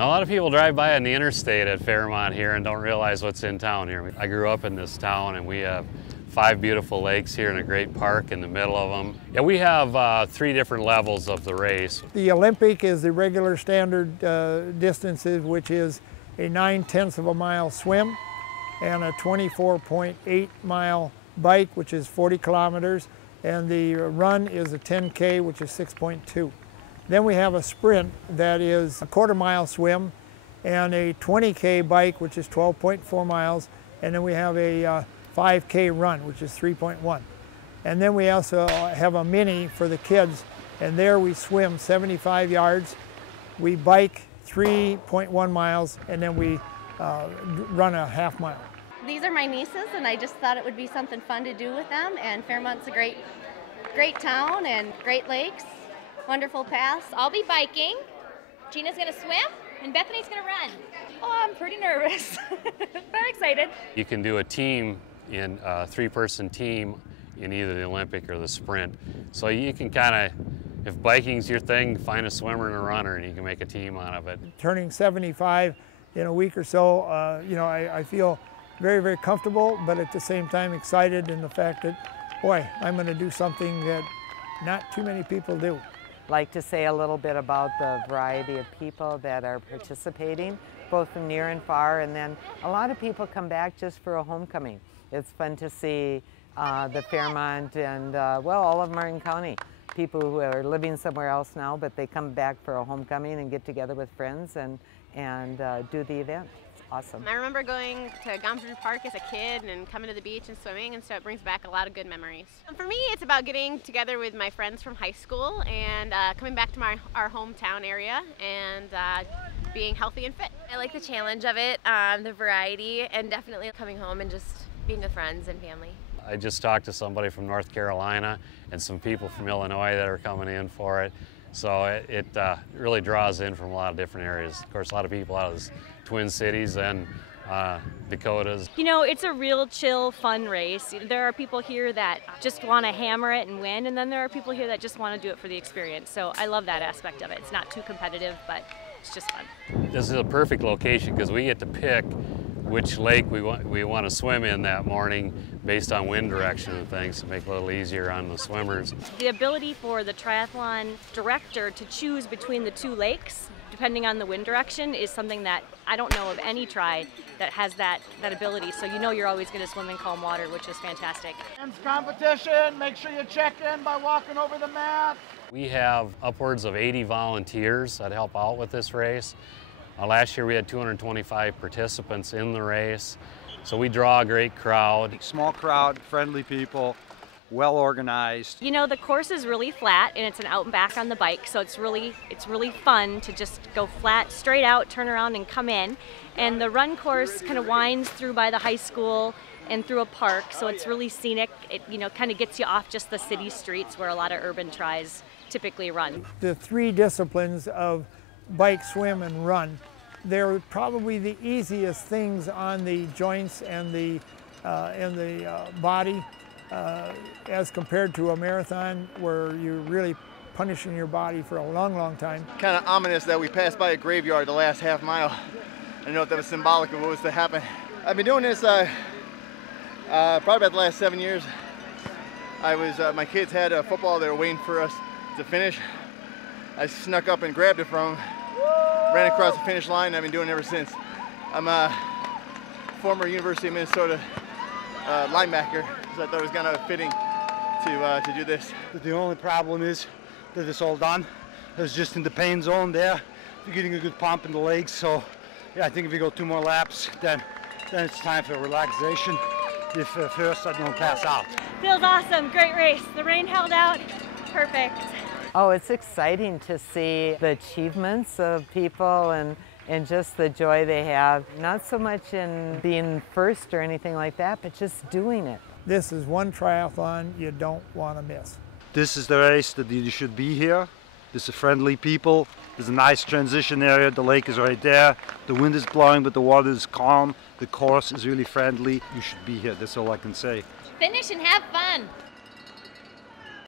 A lot of people drive by on the interstate at Fairmont here and don't realize what's in town here. I grew up in this town and we have 5 beautiful lakes here and a great park in the middle of them. Yeah, we have 3 different levels of the race. The Olympic is the regular standard distances, which is a 9/10 of a mile swim and a 24.8 mile bike, which is 40 kilometers, and the run is a 10K, which is 6.2. Then we have a sprint that is a quarter-mile swim and a 20K bike, which is 12.4 miles, and then we have a 5K run, which is 3.1. And then we also have a mini for the kids, and there we swim 75 yards, we bike 3.1 miles, and then we run a half mile. These are my nieces, and I just thought it would be something fun to do with them, and Fairmont's a great town and great lakes. Wonderful paths. I'll be biking, Gina's gonna swim, and Bethany's gonna run. Oh, I'm pretty nervous, but I'm excited. You can do a team in a 3-person team in either the Olympic or the sprint. So you can kind of, if biking's your thing, find a swimmer and a runner and you can make a team out of it. Turning 75 in a week or so, you know, I feel very, very comfortable, but at the same time excited in the fact that, boy, I'm gonna do something that not too many people do. Like to say a little bit about the variety of people that are participating, both from near and far, and then a lot of people come back just for a homecoming. It's fun to see the Fairmont and, well, all of Martin County. People who are living somewhere else now, but they come back for a homecoming and get together with friends and do the event. Awesome. I remember going to Gomford Park as a kid and coming to the beach and swimming, and so it brings back a lot of good memories. And for me, it's about getting together with my friends from high school and coming back to our hometown area and being healthy and fit. I like the challenge of it, the variety, and definitely coming home and just being with friends and family. I just talked to somebody from North Carolina and some people from Illinois that are coming in for it. So it really draws in from a lot of different areas. Of course, a lot of people out of the Twin Cities and Dakotas. You know, it's a real chill, fun race. There are people here that just want to hammer it and win, and then there are people here that just want to do it for the experience. So I love that aspect of it. It's not too competitive, but it's just fun. This is a perfect location because we get to pick which lake we want to swim in that morning based on wind direction and things to make it a little easier on the swimmers. The ability for the triathlon director to choose between the 2 lakes, depending on the wind direction, is something that I don't know of any tri that has that ability. So you know you're always going to swim in calm water, which is fantastic. Competition, make sure you check in by walking over the mat. We have upwards of 80 volunteers that help out with this race. Last year we had 225 participants in the race, so we draw a great crowd. Small crowd, friendly people, well organized. You know, the course is really flat and it's an out and back on the bike, so it's really fun to just go flat, straight out, turn around and come in. And the run course kind of winds through by the high school and through a park, so it's really scenic. It, you know, kind of gets you off just the city streets where a lot of urban tris typically run. The 3 disciplines of bike, swim, and run, they're probably the easiest things on the joints and the body as compared to a marathon where you're really punishing your body for a long, long time. Kind of ominous that we passed by a graveyard the last half mile. I don't know if that was symbolic of what was to happen. I've been doing this probably about the last 7 years. My kids had a football they were waiting for us to finish. I snuck up and grabbed it from them, ran across the finish line, and I've been doing it ever since. I'm a former University of Minnesota linebacker, so I thought it was kind of fitting to do this. The only problem is that it's all done. It's just in the pain zone there. You're getting a good pump in the legs, so yeah, I think if we go 2 more laps, then it's time for relaxation. If first I don't pass out. Feels awesome, great race. The rain held out, perfect. Oh, it's exciting to see the achievements of people and just the joy they have. Not so much in being first or anything like that, but just doing it. This is one triathlon you don't want to miss. This is the race that you should be here. There's a friendly people. There's a nice transition area. The lake is right there. The wind is blowing, but the water is calm. The course is really friendly. You should be here. That's all I can say. Finish and have fun.